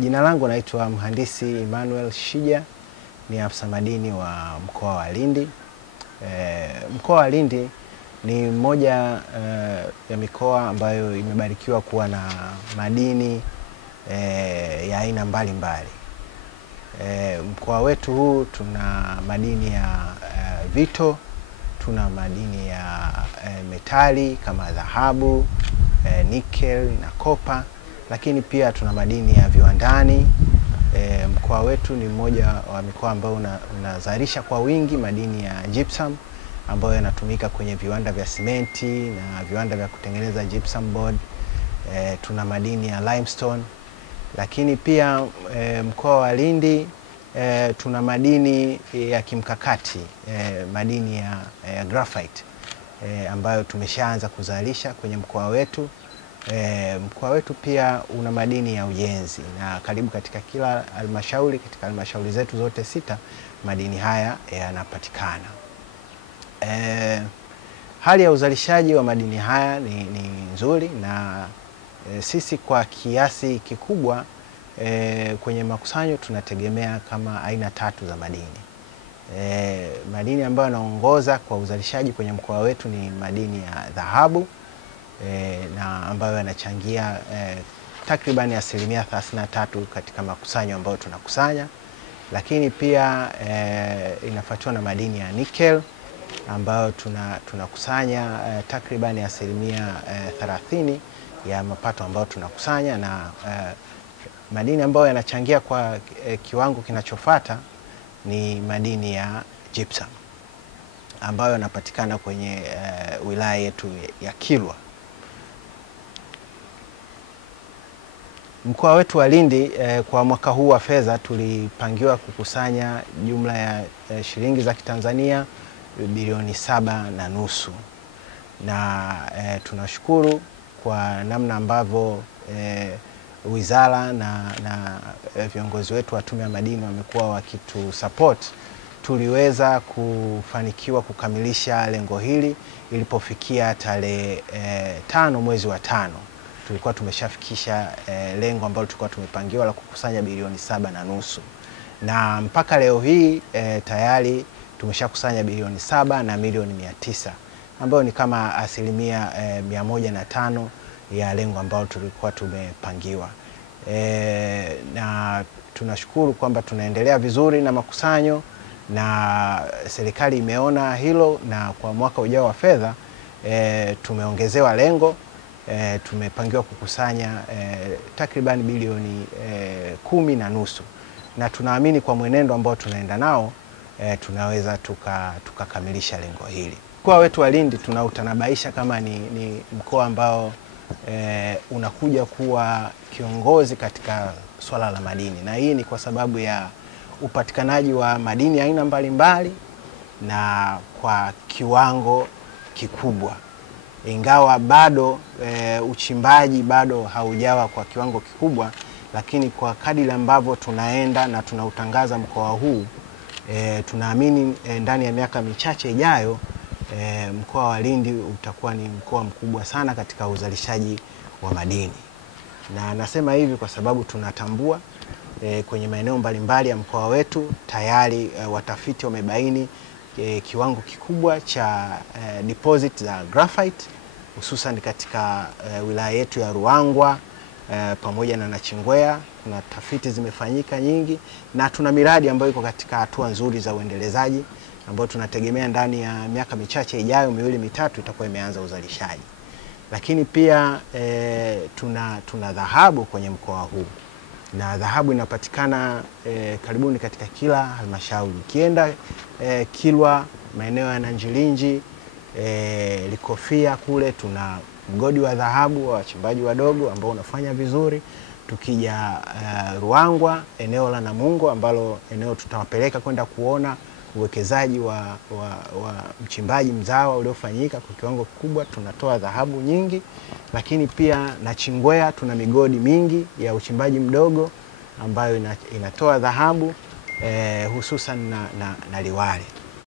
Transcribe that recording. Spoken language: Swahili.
Jina langu naitwa Mhandisi Emmanuel Shija, ni afisa madini wa mkoa wa Lindi. Mkoa wa Lindi ni mmoja ya mikoa ambayo imebarikiwa kuwa na madini ya aina mbalimbali. Mkoa wetu huu tuna madini ya vito, tuna madini ya metali kama dhahabu, nickel na kopa, lakini pia tuna madini ya viwandani. Mkoa wetu ni mmoja wa mikoa ambao unazalisha kwa wingi madini ya gypsum ambayo yanatumika kwenye viwanda vya simenti na viwanda vya kutengeneza gypsum board. Tuna madini ya limestone, lakini pia mkoa wa Lindi tuna madini ya kimkakati, madini ya graphite ambayo tumeshaanza kuzalisha kwenye mkoa wetu. Mkoa wetu pia una madini ya ujenzi, na karibu katika kila halmashauri, katika halmashauri zetu zote 6 madini haya yanapatikana. Hali ya uzalishaji wa madini haya ni nzuri, na sisi kwa kiasi kikubwa kwenye makusanyo tunategemea kama aina 3 za madini. Madini ambayo yanaongoza kwa uzalishaji kwenye mkoa wetu ni madini ya dhahabu, na ambayo yanachangia takriban 33% katika makusanyo ambayo tunakusanya, lakini pia inafuatiwa na madini ya nickel ambayo tunakusanya takriban 30% ya mapato ambayo tunakusanya, na madini ambayo yanachangia kwa kiwango kinachofuata ni madini ya gypsum ambayo yanapatikana kwenye wilaya yetu ya Kilwa. Mkoa wetu wa Lindi kwa mwaka huu wa fedha tulipangiwa kukusanya jumla ya shilingi za Kitanzania bilioni 7.5, na tunashukuru kwa namna ambavyo wizara na viongozi wetu wa Tume ya Madini wamekuwa wakitusupport. Tuliweza kufanikiwa kukamilisha lengo hili ilipofikia tarehe 5 mwezi wa 5. Tulikuwa tumeshafikisha lengo ambalo tulikuwa tumepangiwa la kukusanya bilioni 7.5, na mpaka leo hii tayari tumeshakusanya bilioni 7 na milioni 900, ambayo ni kama asilimia 105 ya lengo ambalo tulikuwa tumepangiwa. Na tunashukuru kwamba tunaendelea vizuri na makusanyo, na serikali imeona hilo, na kwa mwaka ujao wa fedha tumeongezewa lengo. Tumepangiwa kukusanya takriban bilioni 10.5, na tunaamini kwa mwenendo ambao tunaenda nao tunaweza tukakamilisha lengo hili. Mkoa wetu wa Lindi tunautanabaisha kama ni mkoa ambao unakuja kuwa kiongozi katika swala la madini, na hii ni kwa sababu ya upatikanaji wa madini aina mbalimbali na kwa kiwango kikubwa. Ingawa bado uchimbaji bado haujawa kwa kiwango kikubwa, lakini kwa kadiri ambavyo tunaenda na tunautangaza mkoa huu, tunaamini ndani ya miaka michache ijayo mkoa wa Lindi utakuwa ni mkoa mkubwa sana katika uzalishaji wa madini. Na nasema hivi kwa sababu tunatambua kwenye maeneo mbalimbali ya mkoa wetu tayari watafiti wamebaini kiwango kikubwa cha deposit za graphite, hususan katika wilaya yetu ya Ruangwa pamoja na Nachingwea. Kuna tafiti zimefanyika nyingi, na tuna miradi ambayo iko katika hatua nzuri za uendelezaji, ambayo tunategemea ndani ya miaka michache ijayo, 2-3, itakuwa imeanza uzalishaji. Lakini pia tuna dhahabu kwenye mkoa huu, na dhahabu inapatikana karibuni katika kila halmashauri. Ukienda Kilwa, maeneo ya Nanjilinji, Likofia kule tuna mgodi wa dhahabu wa wachimbaji wadogo ambao unafanya vizuri. Tukija Ruangwa, eneo la Namungo ambalo eneo tutawapeleka kwenda kuona uwekezaji wa mchimbaji mzawa uliofanyika kwa kiwango kikubwa, tunatoa dhahabu nyingi. Lakini pia Nachingwea tuna migodi mingi ya uchimbaji mdogo ambayo inatoa dhahabu hususan na Liwale.